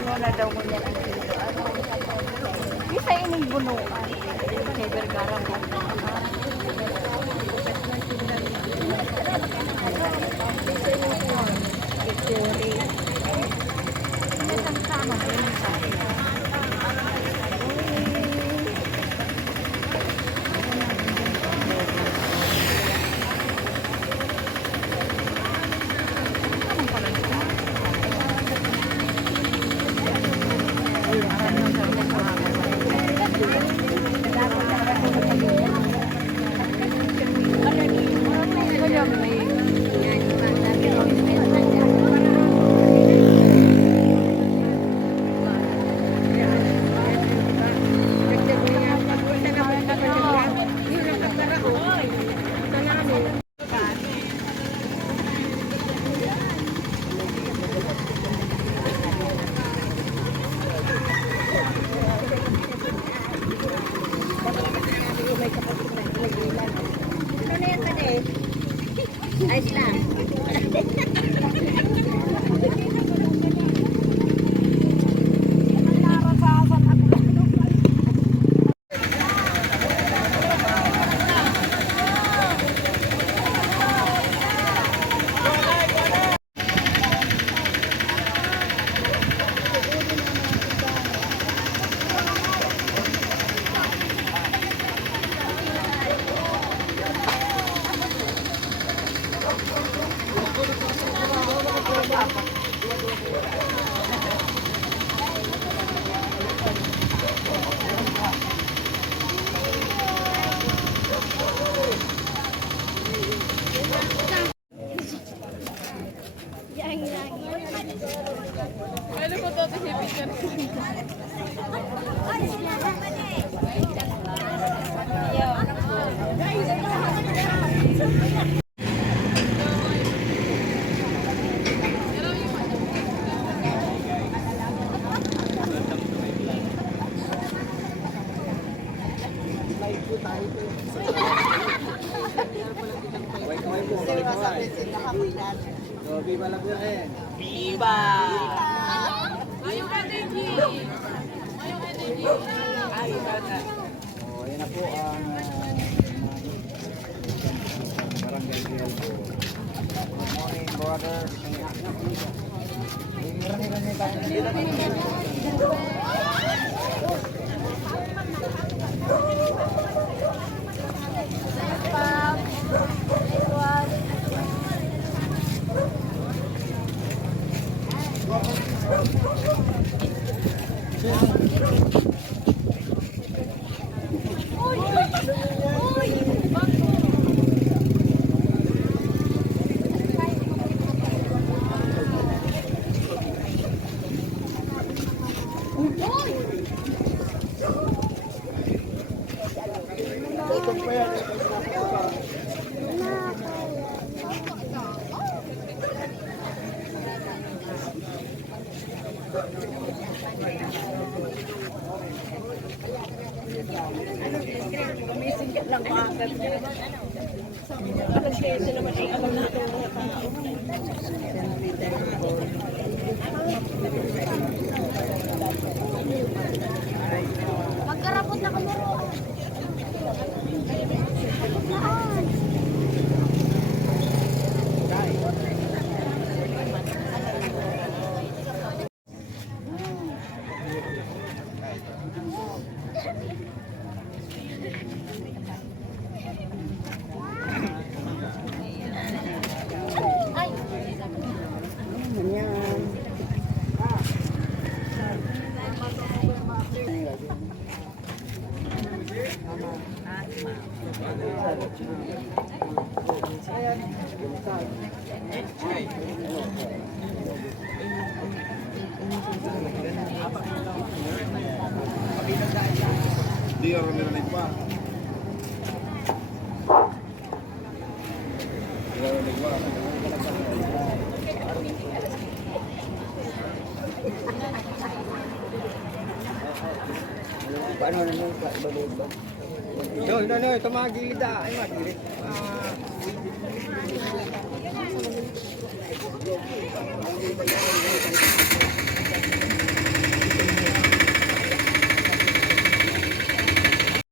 Ano na daw mo niya ang kilo. Ano? Isa ining bunuan. Kay Vergara mo. Ayos lang. Ano ko to picture? Viva la Virgen! Viva! Ayong energy! Ayong energy! Ay, bata. Oh, yan na po ang Barangay Rialto. Good morning, brother. Hirang-hirang tayo. Magkarapot na kami ro. Di ako narinig pa. Di ako narinig pa. Paano naman sa balod ba? Ito mga gilid ah. Ay, mga gilid.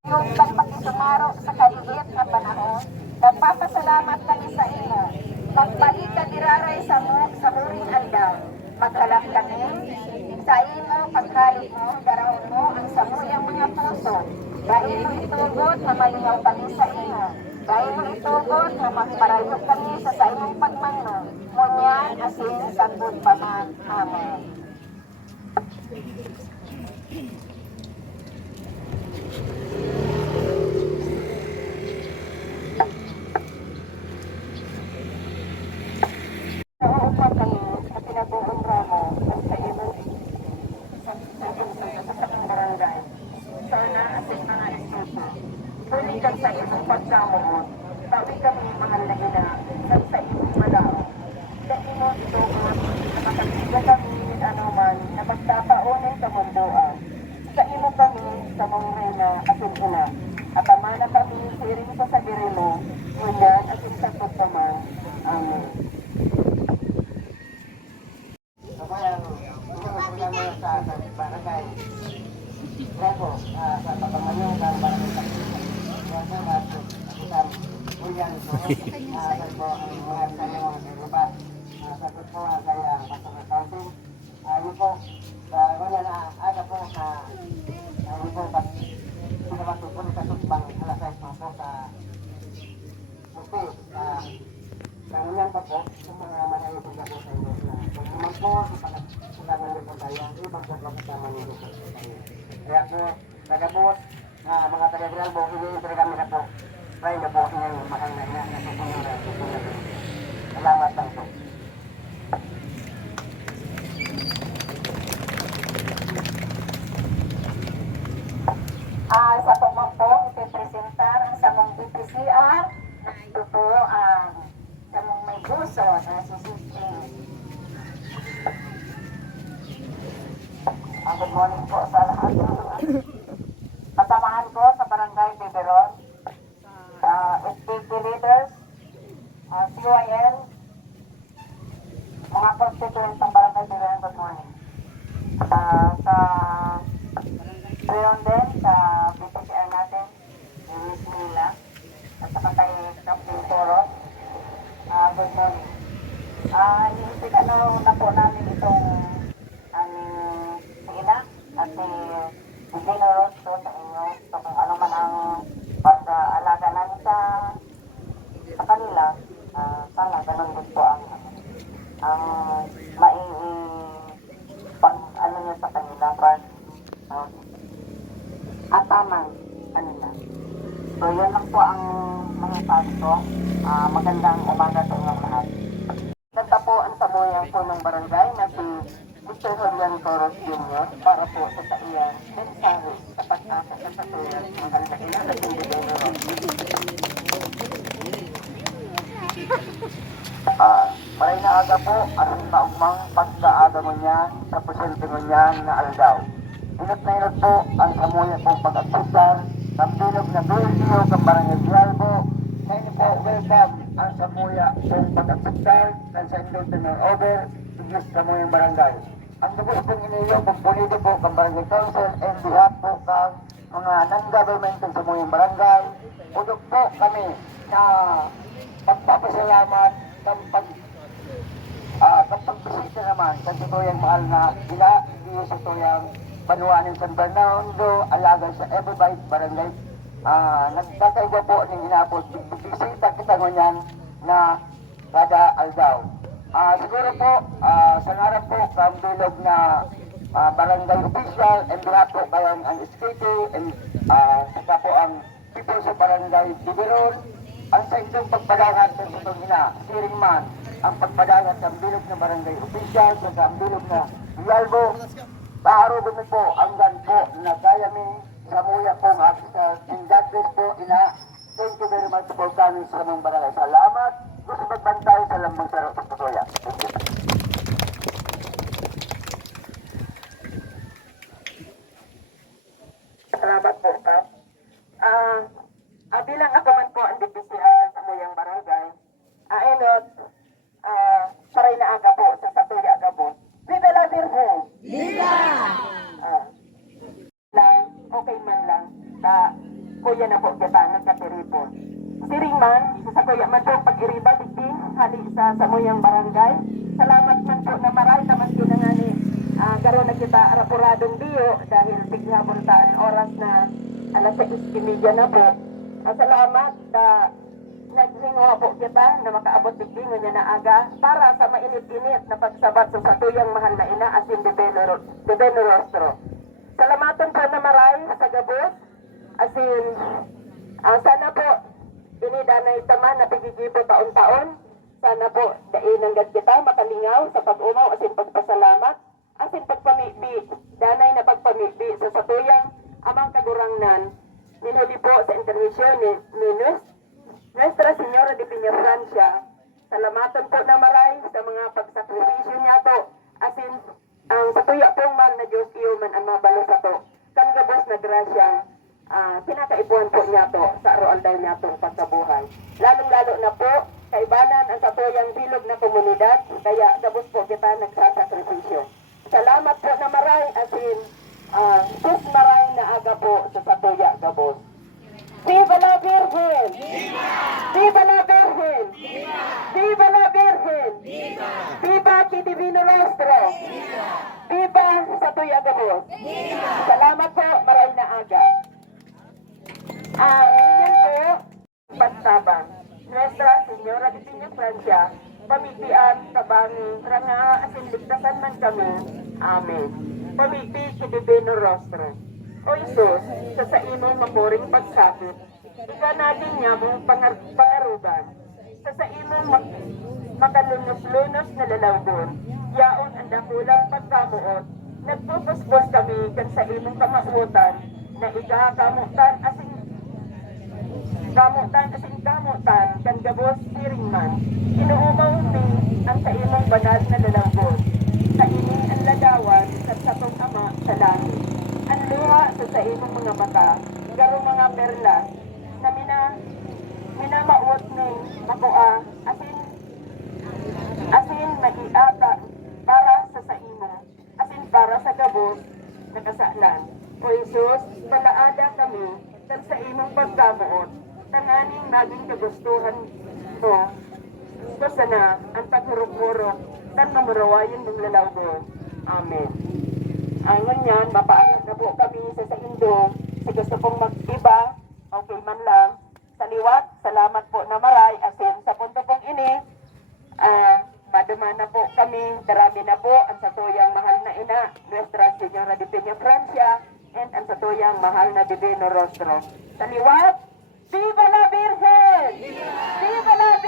Yung pagpakisumaro sa kaliit na panahon, nagpapasalamat kami sa inyo. Pagbalik ka diraray sa muring aldaw, maghalap kami sa imo, paghalit mo, darahon mo ang samuyang mga puso. Dahil mo itugot na malingaw kami sa inyo. Dahil mo itugot na magparayo kami sa imong pagmangno. Ngunyan asin sa paman. Amen. Nauupan kami sa pinabuong ramo at sa imong sa barangay. Sana ating mga espiritu. Huli kang sa imong pagkamuot. Tawi kami mahal na ina sa imong malao. Dahil mo ito na makakita kami anuman na magtapaunay sa mundoan. Sa imo kami sa mong reyna ating ina. At amana kami siring sa sabiri mo. Ngunyan ating sa pagpaman. Amen. Sa barangay. Lepo, sa pagpamanyo ng barangay sa Uyan ito. Po ang mga sa inyo mga kailubat. Sagot po kaya pasok accounting. Yun po, wala na aga po yun po ba't pinawatutuloy sa tutbang alas 6 po sa Buti. Kanunyan pa po, yung mga manayos po sa inyo na kung naman po, ipagkakaman niyo po tayo, ibang po kasama niyo po tayo. Kaya po, nagabot, mga taga-Real po, ini-intro kami na po. Try na po yung mahal na ina na susunod. Salamat lang po. Sa pagmampong, ipipresentar ang samong BPCR. Ito po ang samong may gusto na sisisting. Good morning po sa lahat. Kasamahan ko sa Barangay Biberon, SPP leaders, CYN, mga constituents ng Barangay Biberon, good morning. Sa Biberon din, sa BPCR natin, yung Miss Mila, at saka kay Captain Toro, good morning. Iipitan na po namin itong aming ina at hindi na rosto sa inyo. So kung ano man ang pag-alaga namin sa kanila, sana ganun din po ang dapat ataman kanila. So yun lang po ang mga sabi ko. Magandang umaga sa inyong lahat. Ganda po ang samuyang po ng barangay na si Mr. Julian Torres Jr. para po sa kaiyang mensahe sa pag-asa sa katuyan ng kanilang at hindi Benero. Maray na aga po ang kaugmang pagkaaga mo niyan sa presidente mo niyan na aldaw. Inot na inot po ang samuyang pong pag-agsusan ng bilog na Dulcio ng Barangay Dialbo. Ngayon po, welcome ang samuya pong pag-agsusan ng San Luton ng Over, Igis Samuyang Barangay. Ang nabos pong iniyo, pagpulido po ng Barangay Council and behalf po ng mga non-government ng Samuyang Barangay. Udog po kami na pagpapasalamat ng pagbisita naman sa tutuyang mahal na ila, iyo sa tutuyang Banuanin San Bernardo, alaga sa Everbite Barangay. Nagkakaiba po ng inapos, bisita kita ngunyan na kada aldaw. Siguro po, sa ngarap po, kambilog na barangay official, and lahat po kayong ang SKT, and saka po ang people sa barangay Biberon, ang sa inyong pagpadangan sa itong ina, siring man, ang pagpadangan sa bilog na barangay official, sa bilog na Dialbo, paarugan mo po, hanggang po, na kaya mi sa muya pong officer, and God bless po, ina, thank you very much po kami sa mga barangay. Salamat, gusto magbantay sa lambang saro sa tutuya. Thank you. Salamat po, Kap. Bilang ako man po ang DPCR ng Samuyang Barangay, Enot, saray na aga po sa Satuya Gabon. Viva la Virgen! Viva! Okay man lang, kuya na po kita, nagkatiripon. Siring man, sa kuya man po pag-iriba, digdi, hali sa Samuyang Barangay. Salamat man po na maray, naman kinangani, garo na kita rapuradong biyo, dahil tighabon taan oras na alas 6:30 na po. Salamat na naghingawa po kita na makaabot digdi nga na aga para sa mainit-init na pagsabat sa satuyang mahal na ina asin de Benrostro. Salamatan po na maray sa gabos asin sana po inidanay tama na pigigibo taon-taon. Sana po dainanggad kita makalingaw sa pag-umaw asin pagpasalamat asin pagpamibi danay na pagpamibi sa satuyang amang kagurangnan. Minuli po sa intermisyon ni Nuestra Señora de Piña Francia. Salamatan po na maray sa mga pagsakripisyo niya to. Asin, ang satuya pong man na Diyos iyo man ang mabalo sa to. Kan gabos na grasyang pinakaipuan po niya to sa aroalday niya to pagkabuhay. Lalong-lalo na po, kaibanan ang satuyang bilog na komunidad, kaya gabos po kita nagsasakripisyo. Salamat po na maray, asin, sus maray na aga po sa satuya gabos. Viva la Virgen! Viva! Viva la Virgen! Viva! Viva la Virgen! Viva! Viva ki Divino Rostro! Viva! Viva Satuya Gabos! Viva! Salamat po, maray na aga. Ngayon po, pagtabang. Nuestra Señora de Piña Francia, pamitian, tabangi, ranga, asin ligtasan man kami. Amen. Pamiti ki Divino Rostro. O Isus, sa imong mapuring pagsakit, ika natin niya mong pangaruban. Sa imong makalunos-lunos na lalawgon, yaon ang dakulang pagkamuot, nagpupuspos kami kan sa imong kamautan, na ika kamutan asing kamutan, kan gabos siringman. Inuumaw mi ang sa imong banal na lalawgon, sa ini ang ladawan, sa tong ama sa langit. Ang luha sa imong mga mata, garo mga perlas, na minamauot ng makua, asin maiata para sa imo, asin para sa gabos, nakasalan. O Isus, palaada kami, kan sa imong pagkamuot, tanganing naging kagustuhan mo, gusto na ang paghurok-hurok, tan mamurawayin ng lalawgo. Amen. Ang ngunyan, mapaaral na po kami sa Indo. Sa gusto pong mag-iba, okay man lang. Sa liwat, salamat po na maray. Asin, sa punto pong ini, dumana po kami, darami na po ang satuyang mahal na ina, Nuestra Señora de Peña Francia, and ang satuyang mahal na Divino Rostro. Taliwat, Viva la Virgen! Viva la Virgen!